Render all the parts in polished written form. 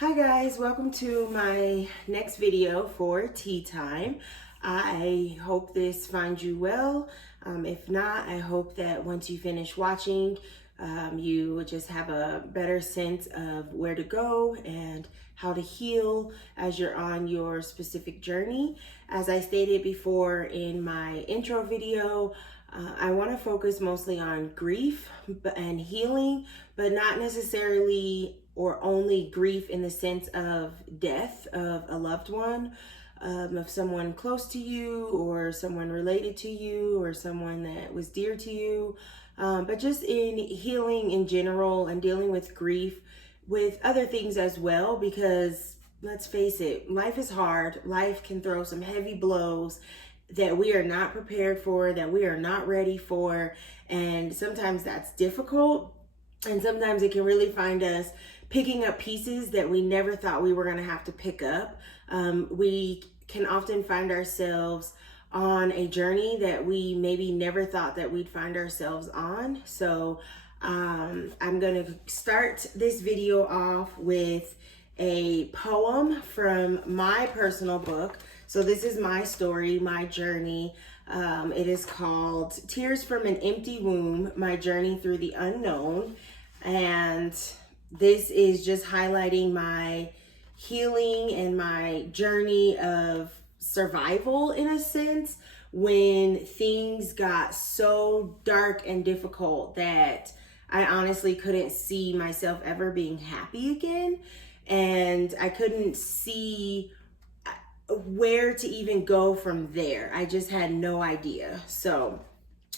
Hi guys, welcome to my next video for tea time. I hope this finds you well. If not, I hope that once you finish watching, you will just have a better sense of where to go and how to heal as you're on your specific journey. As I stated before in my intro video, I want to focus mostly on grief and healing, but not necessarily or only grief in the sense of death of a loved one, of someone close to you or someone related to you or someone that was dear to you, but just in healing in general and dealing with grief with other things as well, because let's face it, life is hard. Life can throw some heavy blows that we are not prepared for, that we are not ready for, and sometimes that's difficult, and sometimes it can really find us picking up pieces that we never thought we were going to have to pick up. We can often find ourselves on a journey that we maybe never thought that we'd find ourselves on. So I'm going to start this video off with a poem from my personal book. So this is my story, my journey. It is called Tears from an Empty Womb, My Journey Through the Unknown. And this is just highlighting my healing and my journey of survival, in a sense, when things got so dark and difficult that I honestly couldn't see myself ever being happy again. And I couldn't see where to even go from there. I just had no idea. So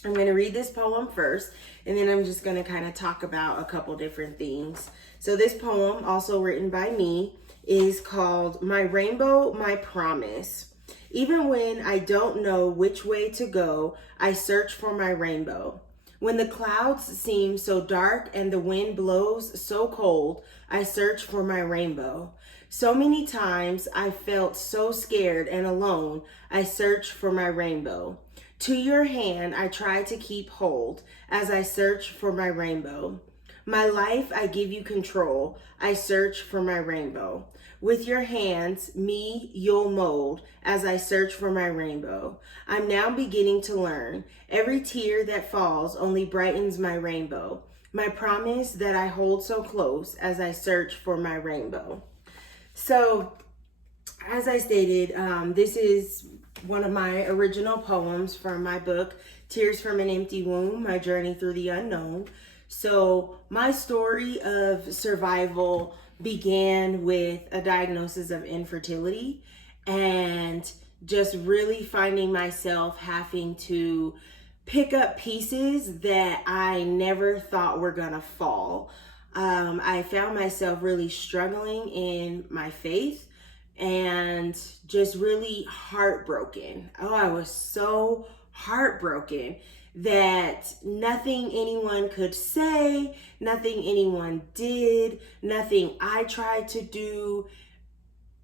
I'm going to read this poem first, and then I'm just going to kind of talk about a couple different things. So this poem, also written by me, is called My Rainbow, My Promise. Even when I don't know which way to go, I search for my rainbow. When the clouds seem so dark and the wind blows so cold, I search for my rainbow. So many times I felt so scared and alone, I search for my rainbow. To your hand I try to keep hold as I search for my rainbow. My life I give you control, I search for my rainbow. With your hands, me you'll mold as I search for my rainbow. I'm now beginning to learn. Every tear that falls only brightens my rainbow. My promise that I hold so close as I search for my rainbow. So, as I stated, this is one of my original poems from my book, Tears from an Empty Womb, My Journey Through the Unknown. So my story of survival began with a diagnosis of infertility and just really finding myself having to pick up pieces that I never thought were gonna fall. I found myself really struggling in my faith and just really heartbroken. Oh, I was so heartbroken that nothing anyone could say, nothing anyone did, nothing I tried to do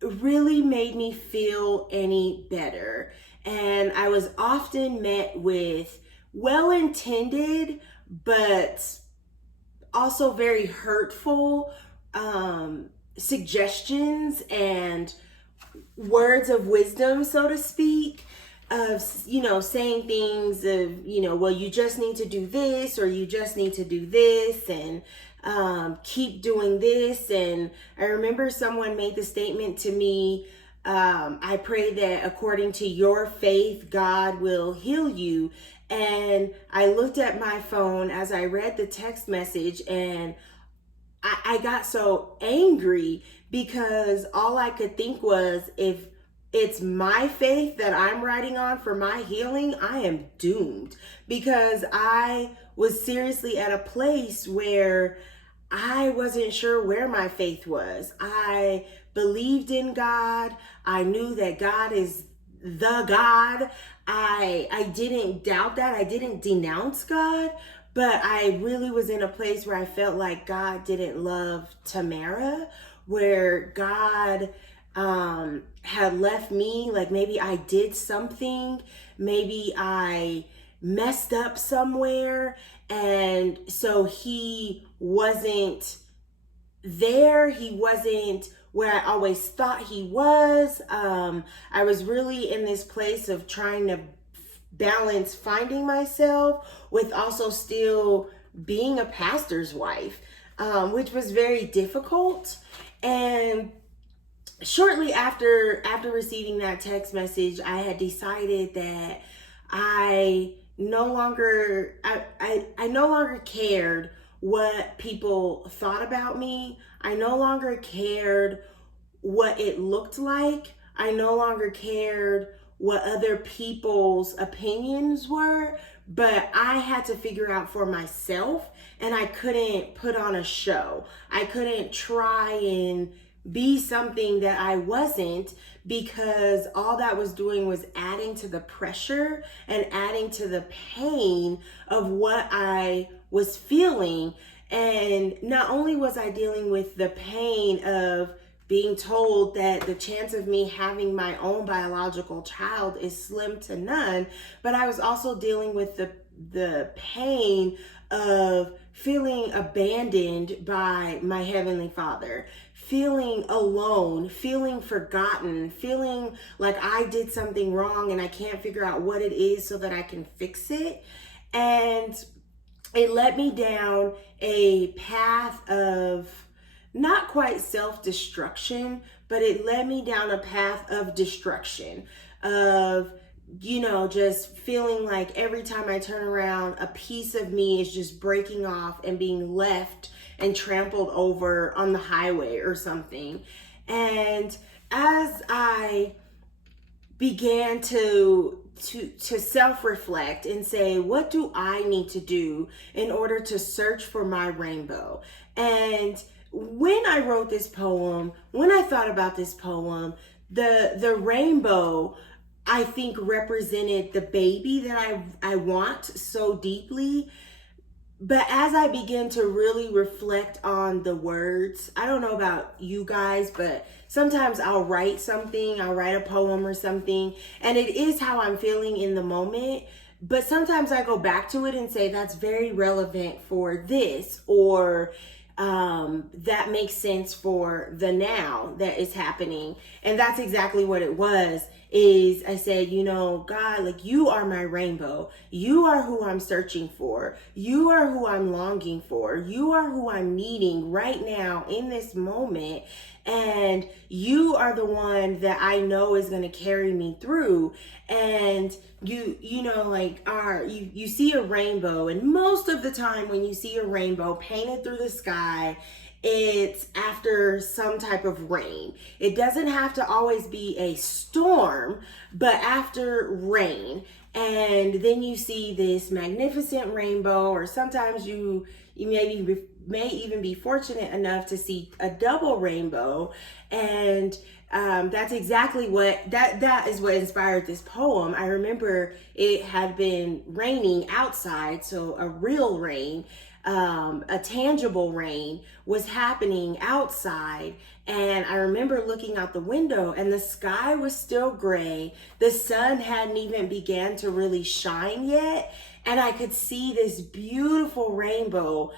really made me feel any better. And I was often met with well-intended, but also very hurtful suggestions and words of wisdom, so to speak, of, saying things of, well, you just need to do this, or you just need to do this, and keep doing this. And I remember someone made the statement to me, I pray that according to your faith, God will heal you. And I looked at my phone as I read the text message, and I got so angry because all I could think was, if it's my faith that I'm writing on for my healing, I am doomed, because I was seriously at a place where I wasn't sure where my faith was. I believed in God. I knew that God is the God. I didn't doubt that. I didn't denounce God, but I really was in a place where I felt like God didn't love Tamara, where God had left me. Like maybe I did something, maybe I messed up somewhere, and so he wasn't there, he wasn't where I always thought he was. I was really in this place of trying to balance finding myself with also still being a pastor's wife, which was very difficult. And shortly after receiving that text message, I had decided that I no longer I no longer cared what people thought about me. I no longer cared what it looked like. I no longer cared what other people's opinions were, but I had to figure out for myself, and I couldn't put on a show. I couldn't try and be something that I wasn't, because all that was doing was adding to the pressure and adding to the pain of what I was feeling. And not only was I dealing with the pain of being told that the chance of me having my own biological child is slim to none, but I was also dealing with the pain of feeling abandoned by my Heavenly Father, feeling alone, feeling forgotten, feeling like I did something wrong and I can't figure out what it is so that I can fix it. And it led me down a path of not quite self-destruction, but it led me down a path of destruction, of, just feeling like every time I turn around, a piece of me is just breaking off and being left and trampled over on the highway or something. And as I began to self-reflect and say, what do I need to do in order to search for my rainbow? And when I wrote this poem, when I thought about this poem, the rainbow, I think, represented the baby that I want so deeply. But as I begin to really reflect on the words, I don't know about you guys, but sometimes I'll write something, I'll write a poem or something, and it is how I'm feeling in the moment. But sometimes I go back to it and say, that's very relevant for this, or that makes sense for the now that is happening. And that's exactly what it was. Is I said, God, like, you are my rainbow. You are who I'm searching for. You are who I'm longing for. You are who I'm needing right now in this moment. And you are the one that I know is going to carry me through. And you see a rainbow, and most of the time when you see a rainbow painted through the sky, it's after some type of rain. It doesn't have to always be a storm, but after rain. And then you see this magnificent rainbow, or sometimes you may even be fortunate enough to see a double rainbow. And that's exactly that is what inspired this poem. I remember it had been raining outside, so a real rain, a tangible rain was happening outside. And I remember looking out the window, and the sky was still gray. The sun hadn't even began to really shine yet. And I could see this beautiful rainbow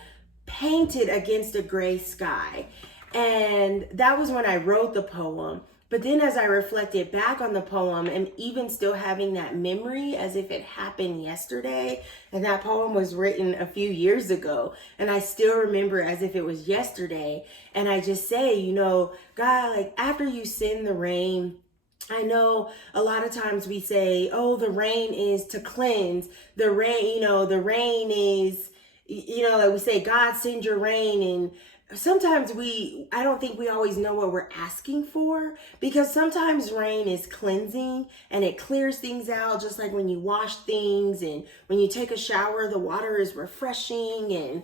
painted against a gray sky. And that was when I wrote the poem. But then as I reflected back on the poem, and even still having that memory as if it happened yesterday, and that poem was written a few years ago, and I still remember as if it was yesterday. And I just say, God, like, after you send the rain, I know a lot of times we say, oh, the rain is to cleanse. The rain, the rain is, like we say, God, send your rain. And sometimes I don't think we always know what we're asking for, because sometimes rain is cleansing and it clears things out, just like when you wash things and when you take a shower, the water is refreshing. And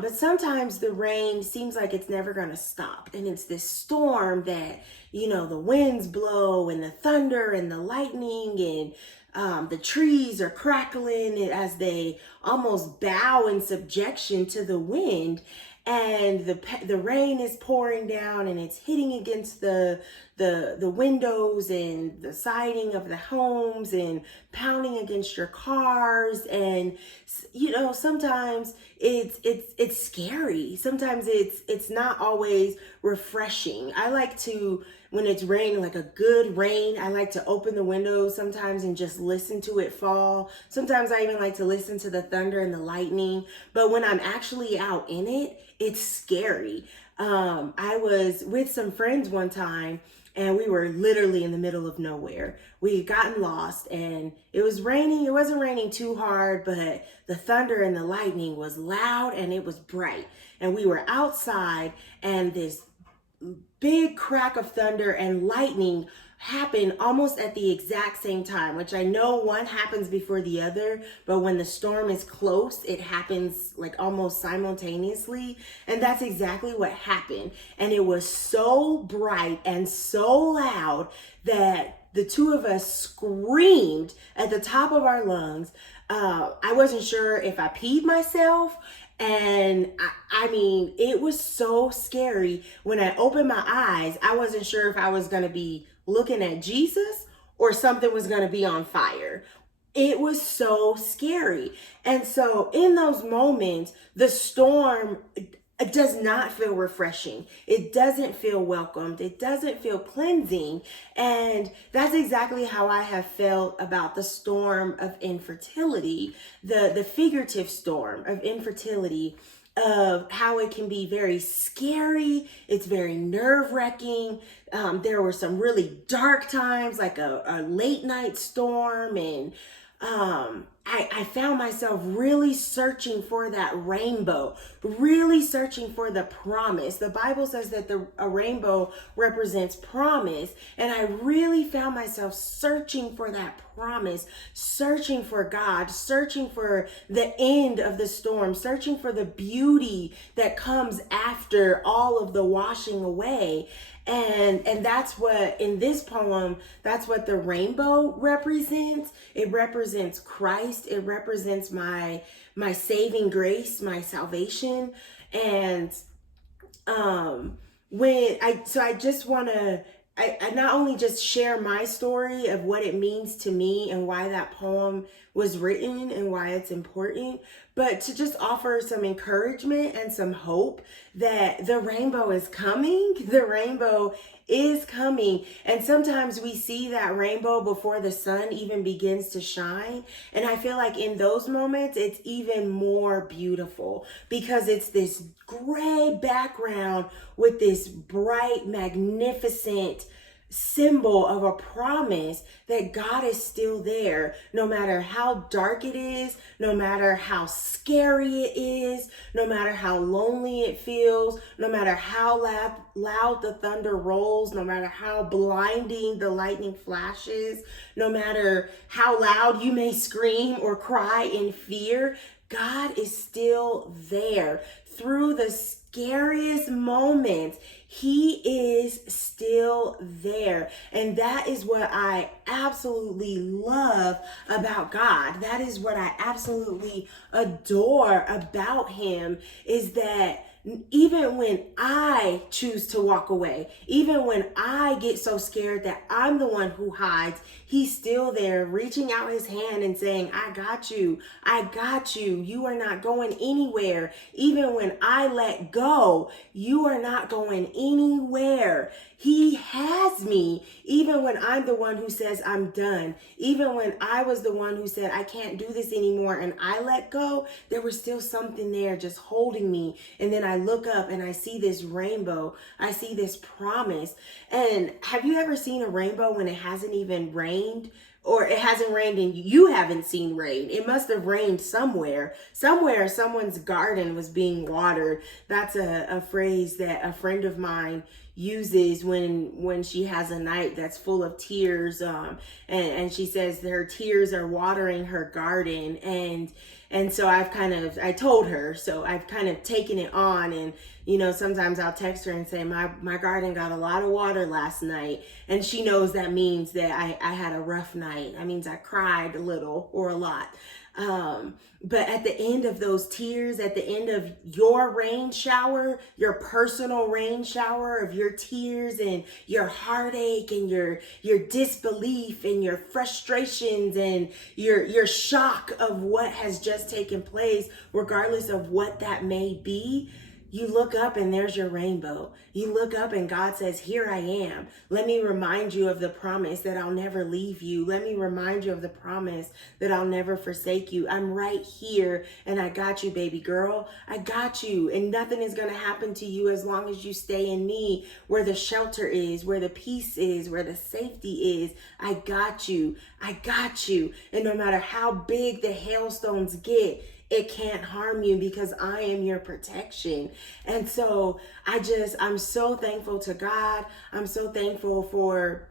but sometimes the rain seems like it's never going to stop, and it's this storm that, the winds blow and the thunder and the lightning, and the trees are crackling as they almost bow in subjection to the wind. And the rain is pouring down, and it's hitting against the windows and the siding of the homes, and pounding against your cars. And sometimes it's scary. Sometimes it's not always refreshing. I like to, when it's raining, like a good rain, I like to open the windows sometimes and just listen to it fall. Sometimes I even like to listen to the thunder and the lightning. But when I'm actually out in it, it's scary. I was with some friends one time, and we were literally in the middle of nowhere. We had gotten lost, and it was raining. It wasn't raining too hard, but the thunder and the lightning was loud and it was bright. And we were outside, and this big crack of thunder and lightning happened almost at the exact same time, which I know one happens before the other, but when the storm is close, it happens like almost simultaneously. And that's exactly what happened. And it was so bright and so loud that the two of us screamed at the top of our lungs. I wasn't sure if I peed myself. And I mean, it was so scary. When I opened my eyes, I wasn't sure if I was going to be looking at Jesus or something was going to be on fire. It was so scary. And so in those moments, the storm, it does not feel refreshing. It doesn't feel welcomed. It doesn't feel cleansing. And that's exactly how I have felt about the storm of infertility, the figurative storm of infertility, of how it can be very scary. It's very nerve-wracking. There were some really dark times, like a late night storm, and I found myself really searching for that rainbow, really searching for the promise. The Bible says that a rainbow represents promise. And I really found myself searching for that promise, searching for God, searching for the end of the storm, searching for the beauty that comes after all of the washing away. And that's what, in this poem, that's what the rainbow represents. It represents Christ. It represents my saving grace, my salvation. And I just want to, I not only just share my story of what it means to me and why that poem was written and why it's important, but to just offer some encouragement and some hope that the rainbow is coming. The rainbow is coming. And sometimes we see that rainbow before the sun even begins to shine. And I feel like in those moments, it's even more beautiful because it's this gray background with this bright, magnificent symbol of a promise that God is still there, no matter how dark it is, no matter how scary it is, no matter how lonely it feels, no matter how loud the thunder rolls, no matter how blinding the lightning flashes, no matter how loud you may scream or cry in fear, God is still there. Through the scariest moments, He is still there. And that is what I absolutely love about God. That is what I absolutely adore about Him, is that even when I choose to walk away, even when I get so scared that I'm the one who hides, He's still there reaching out His hand and saying, I got you. I got you. You are not going anywhere. Even when I let go, you are not going anywhere. He has me. Even when I'm the one who says I'm done, even when I was the one who said I can't do this anymore and I let go, there was still something there just holding me. And then I look up and I see this rainbow. I see this promise. And have you ever seen a rainbow when it hasn't even rained? Or it hasn't rained and you haven't seen rain? It must have rained somewhere. Somewhere someone's garden was being watered. That's a phrase that a friend of mine uses when she has a night that's full of tears, and she says that her tears are watering her garden. And so I told her, so I've kind of taken it on. And sometimes I'll text her and say, my garden got a lot of water last night, and she knows that means that I had a rough night. That means I cried a little or a lot. But at the end of those tears, at the end of your rain shower, your personal rain shower of your tears and your heartache and your disbelief and your frustrations and your shock of what has just taken place, regardless of what that may be, you look up and there's your rainbow. You look up and God says, here I am. Let me remind you of the promise that I'll never leave you. Let me remind you of the promise that I'll never forsake you. I'm right here and I got you, baby girl. I got you. And nothing is going to happen to you as long as you stay in me, where the shelter is, where the peace is, where the safety is. I got you. I got you. And no matter how big the hailstones get, it can't harm you because I am your protection. And so I'm so thankful to God. I'm so thankful for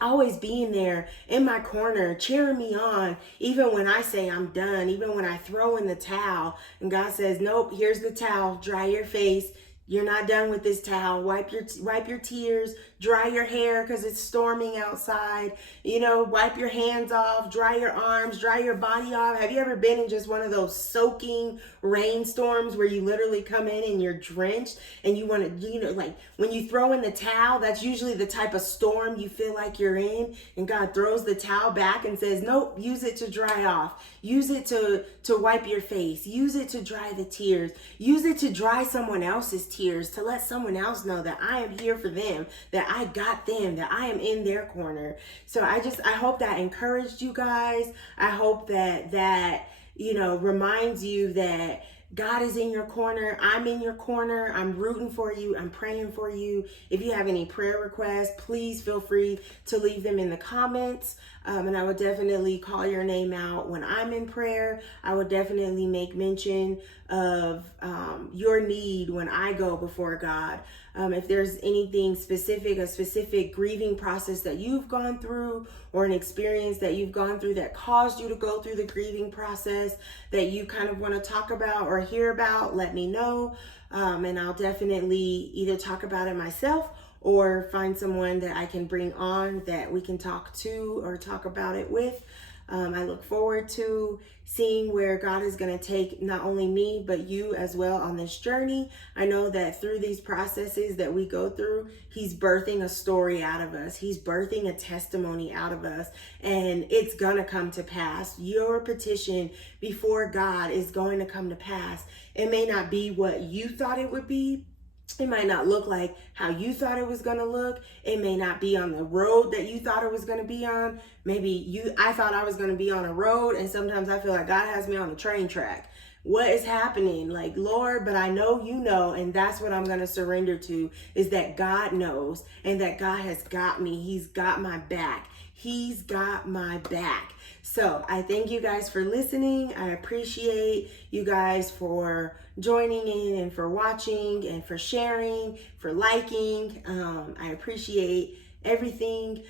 always being there in my corner, cheering me on, even when I say I'm done, even when I throw in the towel and God says, nope, here's the towel, dry your face. You're not done with this towel. Wipe your tears, dry your hair because it's storming outside. Wipe your hands off, dry your arms, dry your body off. Have you ever been in just one of those soaking rainstorms where you literally come in and you're drenched and you want to, like when you throw in the towel, that's usually the type of storm you feel like you're in, and God throws the towel back and says, nope, use it to dry off. Use it to wipe your face. Use it to dry the tears. Use it to dry someone else's tears, to let someone else know that I am here for them, that I got them, that I am in their corner. So I hope that encouraged you guys. I hope that reminds you that God is in your corner. I'm in your corner. I'm rooting for you. I'm praying for you. If you have any prayer requests, please feel free to leave them in the comments. And I would definitely call your name out when I'm in prayer. I would definitely make mention of your need when I go before God. If there's anything specific, a specific grieving process that you've gone through, or an experience that you've gone through that caused you to go through the grieving process that you kind of want to talk about or hear about, let me know. And I'll definitely either talk about it myself or find someone that I can bring on that we can talk to or talk about it with. I look forward to seeing where God is going to take not only me, but you as well on this journey. I know that through these processes that we go through, He's birthing a story out of us. He's birthing a testimony out of us, and it's going to come to pass. Your petition before God is going to come to pass. It may not be what you thought it would be. It might not look like how you thought it was going to look. It may not be on the road that you thought it was going to be on. I thought I was going to be on a road, and sometimes I feel like God has me on a train track. What is happening? Like, Lord, but I know you know, and that's what I'm going to surrender to, is that God knows and that God has got me. He's got my back. He's got my back. So I thank you guys for listening. I appreciate you guys for joining in and for watching and for sharing, for liking. I appreciate everything.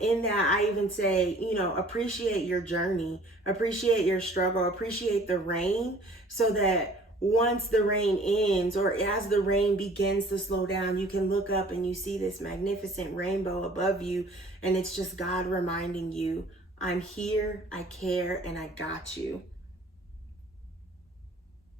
In that, I even say, appreciate your journey, appreciate your struggle, appreciate the rain, so that once the rain ends, or as the rain begins to slow down, you can look up and you see this magnificent rainbow above you. And it's just God reminding you, I'm here, I care, and I got you.